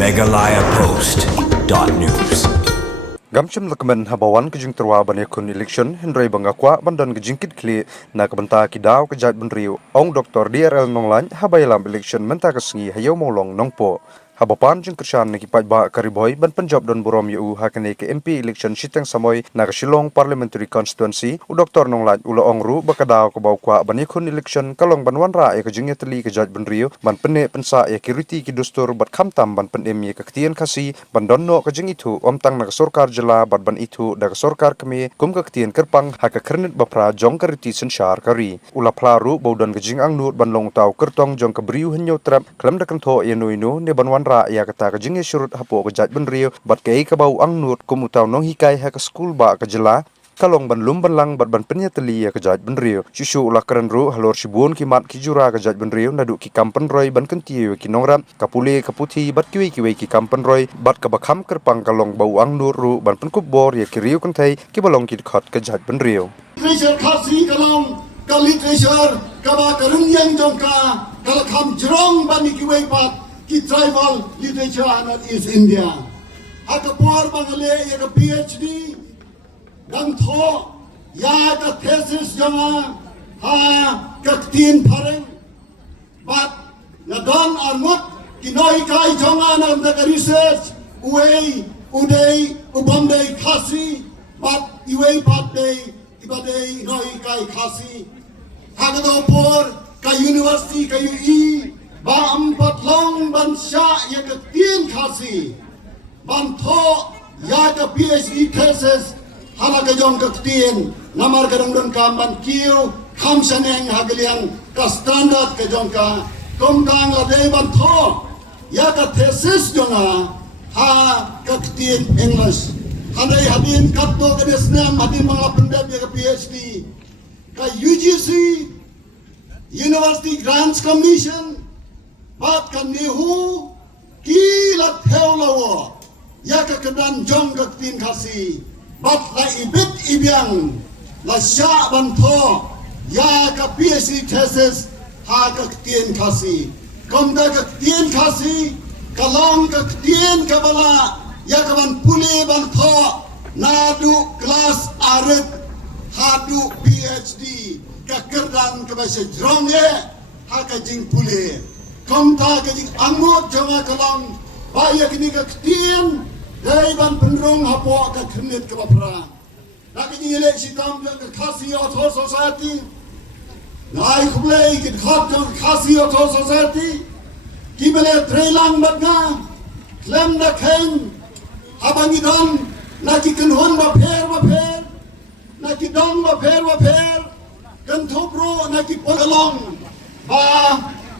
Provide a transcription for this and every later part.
megalayapost.news Gamcham lakman habawan kejing terwa banekun election Henry Bangakwa bandan kejingkit kli na kabanta kidaw kejat benriu ong Dr. DRL Nonglan habaylam election menta kesengi hayaw molong nongpo habapan jeng kersan nakipaj ba kariboy ban Punjab don Borom yu hakane ke MP election sitang samoy na Shillong Parliamentary Constituency u Dr. Nonglan ula ongru bakadaw kabaw kwa banekun election kalong banwan ra ya kejing teli kejat benriu ban pene pensa ya kiriti kidustur bat khamtam ban penem ya kaktian kasi ban donno kejing itu omtang na sorkar jela bat ban itu da sorkar kami kum kaktian kerpang haka kernit bapra jong kariti sensyar kari ula plaru baudan kejing angnut ban long tau kertong jong kebriu henyo trap klam da kanto ya nuinu ne banwan ra ya kata kejing surut hapo kejat benriu bat kei kabau angnut kum utau nong hikai haka skul ba kejela kalong ban lum ban lang bat ban penya teli ya kejat benriu susu ulah keren ru halor sibun kimat kijura kejat benriu nadu ki kampen roy ban kentiu ki nongram kapule kaputi bat kiwi ki kampen roy bat kabakham kerpang kalong bau angnut ru ban penkup bor ya kiriu kentai ki balong ki khot kejat benriu literature khasi kalong ka literature kaba karun yang jongka kala kham jrong bani ki wei pat ki tribal literature in East India haka por bangale ya PhD dan tho ya ka thesis jama ha ka tin phareng but na don armut kinoi kai jama na the research uei udei ubamdei khasi but uei pat dei ibadei noi kai khasi haka do por ka university ka ui ba ampat long ban sha ya ka tin khasi ban tho ya ka PhD thesis hala ka jong ka tin namar ka dong kam ban kiu kham saneng hagalian ka standard ka jong ka kom dang la de ban tho ya ka thesis jona ha ka tin English hanai hadin kat do ka desnam hadin mga pendap ya ka PhD ka UGC University Grants Commission bat kan nihu kilat heulawo ya ka kedan jong ka tin khasi bat la ibit ibyang la sya ban tho ya ka PhD thesis ha ka tin khasi kom da ka tin khasi kalong ka tin ka bala ya ka ban pule ban tho nadu kelas arit hadu PhD ka kerdan ka ba sejrong ye ha ka jing pule kom ta ka jing angut jama kalong ba ya kini ka tin dai ban penrong hapo ka khnit ka bapra na ka jing le sitam ka khasi author society nai khublei ki khat khasi author society ki bele trelang batna klem da khen habangi don na ki kunhon ba pher na ki dong ba pher kan thopro na ki pagalong ba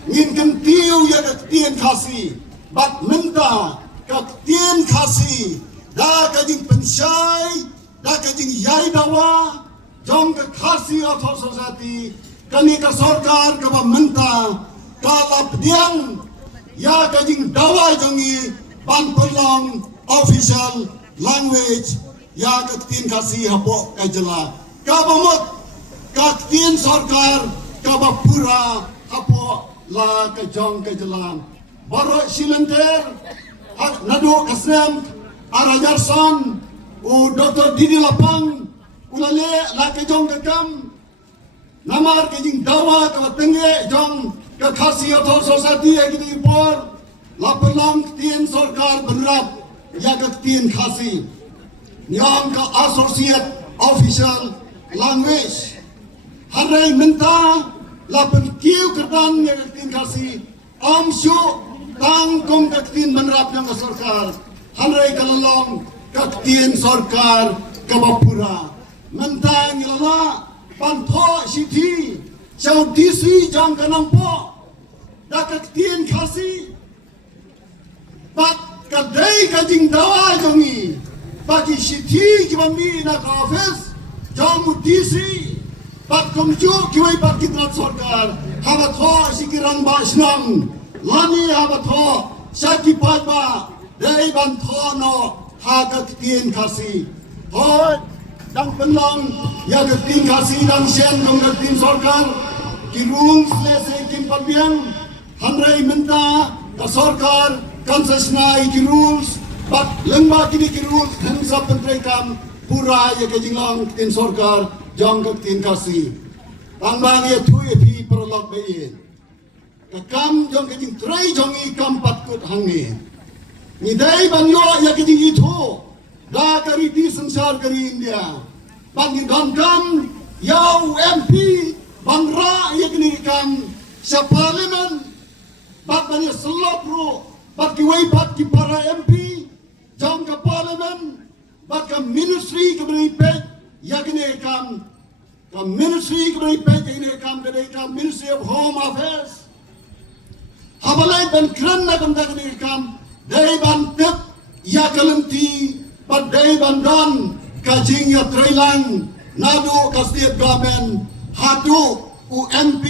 ngin kan tiu ya ka tien khasi bat minta ka tien khasi da ka jing pensai da ka jing yai dawa jong ka khasi author society kani ka sarkar ka ba minta ka lap diang ya ka jing dawa jongi ban pelong official language ya ka tien khasi hapo ka jela ka ba mot ka tien sarkar ka ba pura hapo la ka jong ka jelang baro silenter nadu kasem arajarson u Dr. Didi Lapang ulale la ka jong ka kam namar ka jing dawa ka tenge jong ka khasi author society ya gitu por la pelong tien sarkar berat ya ka tien khasi nyong ka associate official language harai minta lapan kiu kerdan yang tin kasi amsyu tang kong kaktin menrap yang sarkar hanrai kalalong kaktin sarkar kabapura mentang lala pantho siti chau disi jang kanang po da kaktin kasi bat kadai kajing dawa jongi bagi siti kibami na ka office jang disi bat komju kiwai bat kitrat sarkar habat ho sikirang ba snam lani habat ho saki pat ba dei ban tho no ha ka tin khasi ho dang penlang ya ka tin khasi dang sen kong ka tin sarkar ki rung se kim pabiang hanrai minta ka sarkar concessionary ki rules, but lengma kini ki rules kan sa pentrai kam pura ya ke jinglong tin sorkar jong ke tin kasi. Tangbang ya tu ya pi perlok bein. Ke kam jong ke jing trai jong i kam pat kut hang ni. Ni dai ban yo ya ke jing itu. Da kari di sensar kari India. Ban ni don kam yau MP ban ra ya ke ni kam sa parliament. Bat ban ya selop ro. Bat ki wei bat ki para MP jong ke parliament. Bat ke ministry ke beri pek ya ke ni kam the ministry ke beri pek ya ke ni kam Ministry of Home Affairs. Habalai ban kran na kam da ke ni kam dai ban tep ya kalenti but dai ban don kajing ya trailang nadu ka state government hatu u MP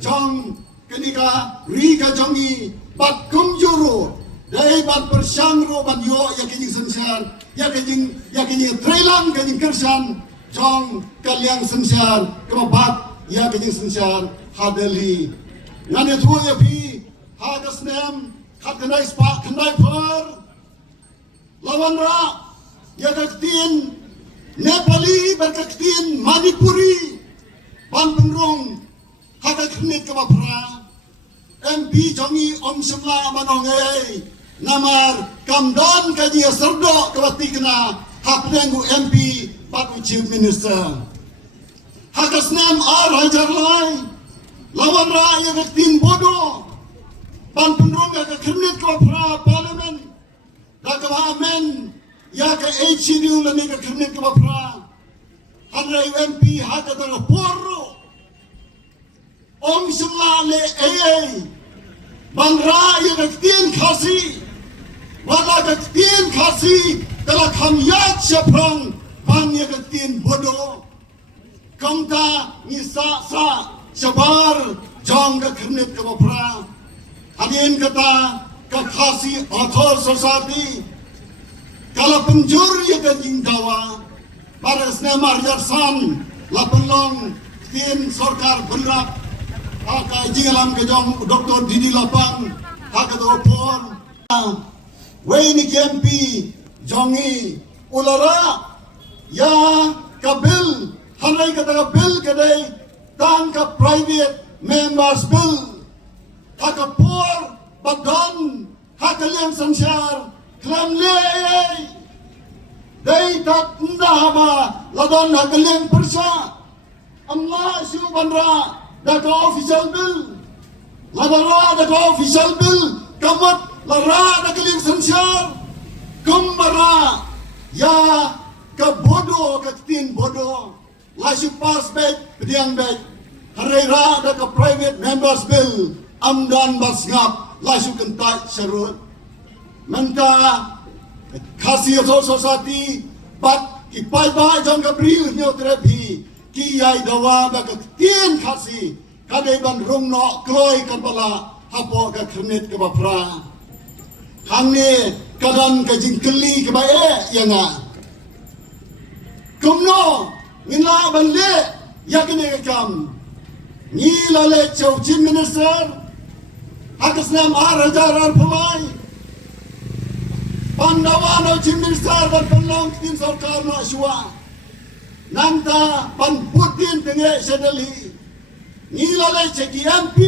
jong kenika ri ka jongi but kumjuru dai ban persangro ban yo ya kini sensar ya kini trailang kini kersan jong kaliang sensar kebat ya kini sensar hadeli ngane thu ya pi hagasnem khat kanai spa kanai par lawan ra ya kaktin Nepali berkaktin Manipuri ban penrong hakaknit ke bapra MP jongi om semla manongai namar kamdan kaji serdo ke batikna hapnengu MP batu chief minister hakasnam ar hajar lai lawan ra ya kaktin bodoh ban penrong hakaknit ke bapra parlimen da amen ya ke HCD la ni ke kernet ke bapra hadra MP hada da porro om semla le ban ra ya ke tin khasi wala ke tin khasi kala khamyat chaprang ban ya ke tin bodo kamta ni sa sabar jong ke kernet ke bapra hadin kata ke khasi author society kalau penjur ya ke jingdawa pada senemar yarsan lapenlong tin sorkar benrak haka jingalam ke jong Dr. Didi Lapang haka topon wei ni MP jongi ulara ya kabil hanai kata bil kedai tang ka private members bill haka por badan haka liang sansyar klam le dai tak ndahaba ladon hakaleng persa amma siu banra da ka official bill ladara da ka official bill kamat lara da kaleng sansyar kumbara ya ka bodo ka tin bodo lasu pass back pediang back harira da ka private members bill amdan basngap lasu kentai serut menta khasi society but ki pai ba jong ka briu nyo terapi ki ai dawa ba ka tien khasi kade ban rung no kloi kan bala hapo ka khnet ka bapra hamne kadan ka jingkeli ka ba yanga kumno ngila ban le yakne kam ni la le chau chief minister hakasnam arajar phamai Pandawa no chief minister ban penlong tin sarkar no aswa nanta pan putin tenge sedali nilale cheki MP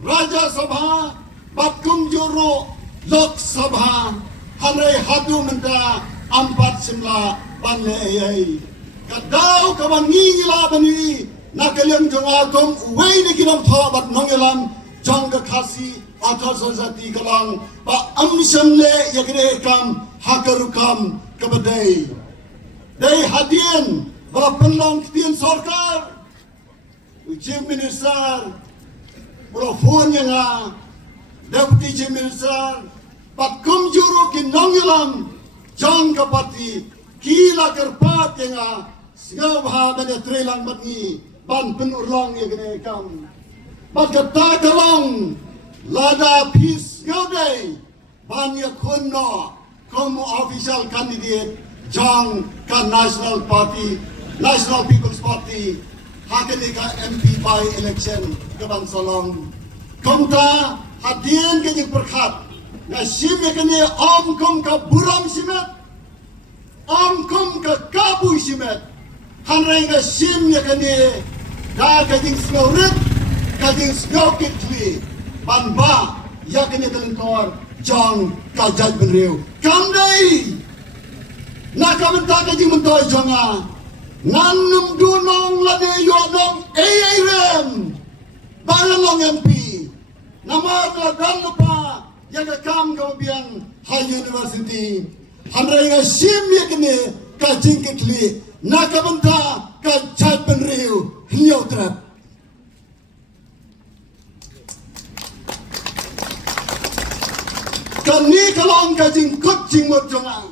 Raja Sabha batkum juro Lok Sabha hanai hadu menta ampat simla panle ai kadau kawan ngila bani nakalian jongagom wei ni kinam tho bat nongelam jong ka khasi author society kalang ba amsam le yakre kam hakarukam kabadai dai hadian bala penlong tien sarkar chief minister bala phone nga deputy chief minister patkum juru ki nongilam jong ka pati kila kerpat nga singaw ha bane trelang matni ban penurlong yakre kam bagata kalong lada peace yodai banya kunno como official candidate jang ka national people's party hakene ka MP by election ke bangsalong komta hadien ke perkhat sim yakni om kum ka buram simet om kum ka kabu simet hanrai ga sim yakni da ka jing snowrit ka jing snowkitli ban ba yakni kalengkor jong ka jaj benriu kamdai na ka benta ka jing mentoy jonga nganum dunong lade yodong rem Balang MP nama dan lupa yang kam kau biang High University handai ga sim yakni ka jingkitli nak benta ka jat benriu hiyo trap kani kalong ka jingkut jingmot jongang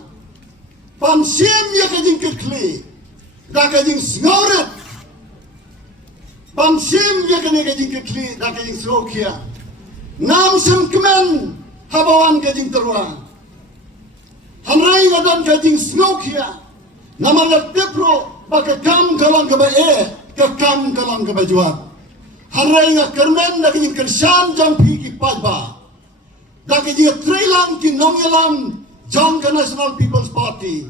pan sim ya ka jingkitli da ka jing sngoret pan sim ya kene ka jing kli da ka jing slokia nam sim kemen habawan ka jing terwa hanrai ga dan ka jing slokia nama la depro ba ka kam kalang ka ba ka kam kalang ka ba juat hanrai ga kermen da ka jing kersan jang pi ki pajba da ka jing trilang ki nongyalam jong ka National People's Party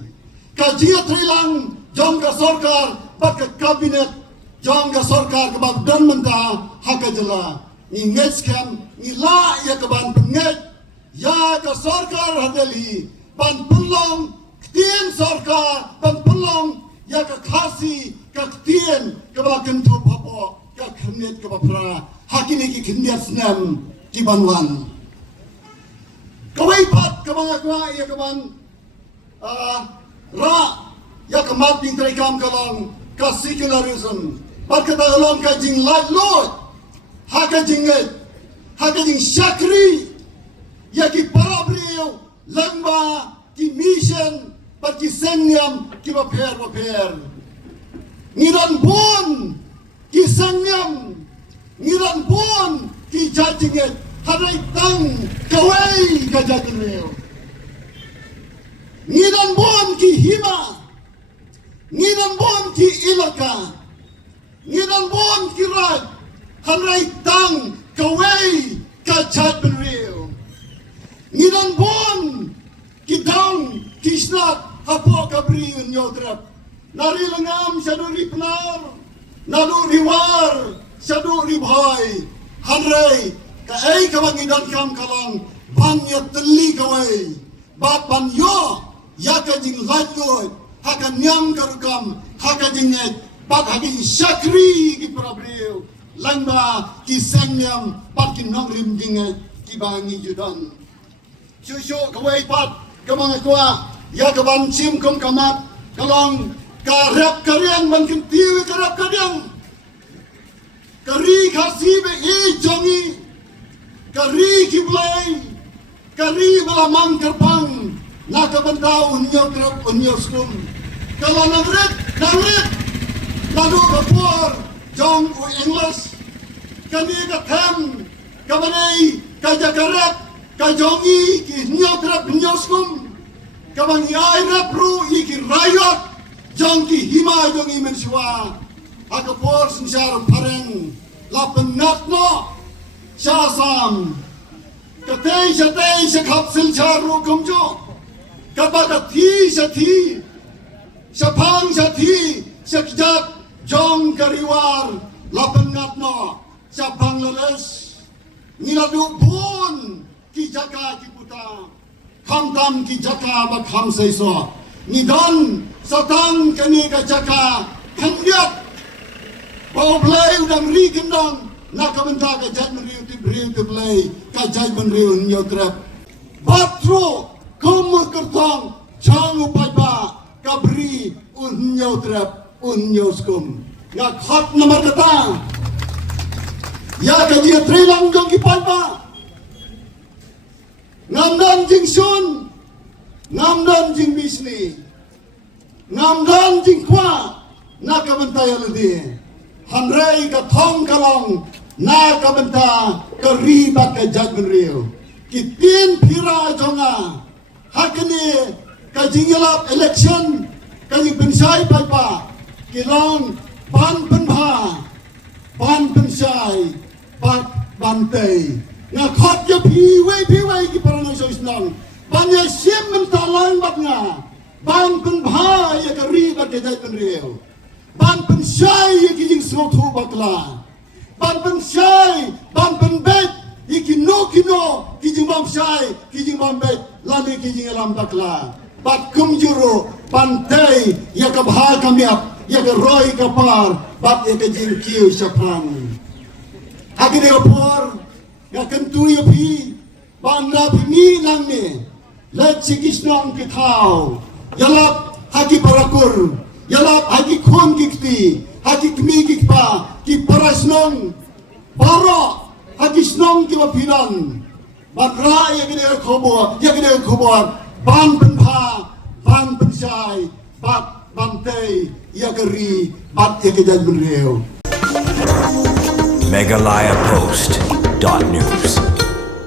ka jing trilang jong ka sarkar ba ka kabinet jong ka sarkar ke babdan menta haka jela ni ngetskan ni la ya ke ban penget ya ka sarkar hadeli ban pelong tien sarkar ban pelong ya ka khasi ka tien ke ba kentu papo ka khnet ke ba pra hakini ki khnet snam ki banwan kawai pat ke bang akwa ya ke ban ra ya ke mat ding trai kam kalang ka secularism Barkata along ka jing light lord haka jing syakri ya ki parabriyo lamba ki mission pat ki senyam ki baper ngiran bon ki senyam ngiran bon ki jajinget harai tang kawai ka jajinget ngiran bon ki hima ngiran bon ki ilaka Ngiran bon kirat hanrai tang kawai ka chat benriu Ngiran bon kidang kisnat hapo kabriun yodrap nari lengam syadu ripnar nadu riwar syadu ribhai hanrai ka kawangidan kam kalang banya teli kawai bat ban yo yaka jing lajloi haka nyam karukam haka jinget Pat hagi syakri ki prabriu langba ki senyam pat ki nongrim jinge ki bangi judan Syusyu kawai pat kamang akwa ya kaban sim kom kamat kalong karap karyang ban kim tiwi karap karyang kari khasi be jongi kari ki blai kari balamang kerpang nakabanta unyo krap unyo skum kalau nagret lalu kapur jong u English kani ka tham kabanai ka jakarap ka jongi ki nyotrap nyoskum kabang ai rapru iki rayot jong ki hima jongi menswa akapur sinsar pareng lapen natno syasam katei sakap silcharu kumjo kabaka thi sapang sakjat jong kariwar lapan ngatno sapang leles ngiladu bun ki jaka ki puta khamtam ki jaka ba kham saiso nidan satang kani ka jaka khandiat bau blai udang ri gendang nakabenta ka jat menriu ti blai ka jat menriu nyotrap batro kom kertong jang upai ba kabri un nyotrap unyoskum ngak hot nomor kata ya ka dia trilang jong ki palpa ngamdan jing sun ngamdan jing bisni ngamdan jing kwa na ka bentaya ledi hanrai ka thong kalong na ka benta ka ribat ka judgment rio ki tin phira jonga hakni ka jingelap election ka jing pensai palpa kilang ban pensai pat bantai nga khot ya pi wei ki parang so isna banyak siap mentalang batnya, ban penbah ya keri bat kejai penriau, ban pensyai ya kijing serotu batla, ban pensyai, ban penbet, ya kino kijing bam syai, kijing bam bet, lalu kijing alam batla, bat kumjuru, pantai ya kabah kamiap, ya keroi kapar, bat ya kijing kiu syapran. Haki dia por, ya kentu ya pi, banda pimi lang ni, let sikisnong kitau, yalap haki parakur, yalap haki kon kikti, haki kmi kikpa, ki parasnong, para haki snong ki wapilan, batra ya gede khobor, ban penpa, ban pensai, bat bantai, ya keri, bat ya kejan benreu. MegalayaPost.news